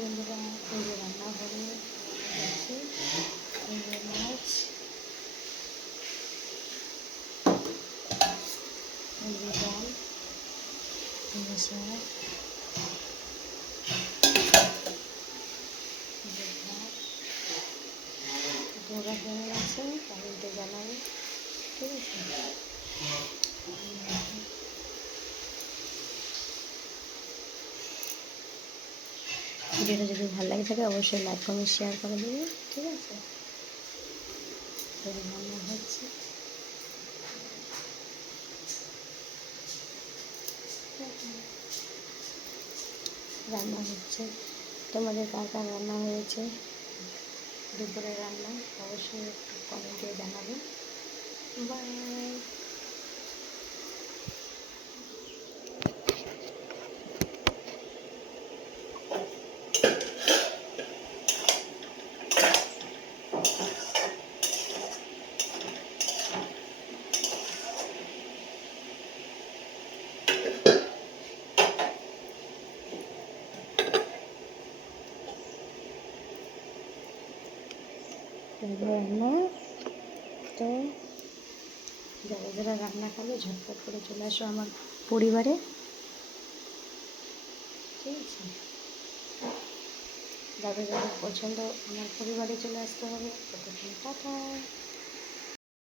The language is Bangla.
বন্ধুরা, এই যে রান্নাঘরে যাচ্ছে, এই যে মাছ, এই যে ডাল, এই যে শাক, এই যে ভাত। তোমরা কেমন আছে কমেন্টে জানাবে, ঠিক আছে? ভিডিওটা যদি ভালো লাগে থাকে অবশ্যই লাইক কমেন্ট শেয়ার করে দেবে, ঠিক আছে? রান্না হচ্ছে, রান্না হচ্ছে। তোমাদের কার কার রান্না হয়েছে দুপুরে রান্না অবশ্যই একটু কমেন্টে জানাবে। বাই। রান্না তো যারা যারা রান্না খাবে ঝটপট করে চলে আসো আমার পরিবারে, ঠিক আছে? যাদের যাদের পছন্দ আমার পরিবারে চলে আসতে হবে। ততক্ষণ টাটা।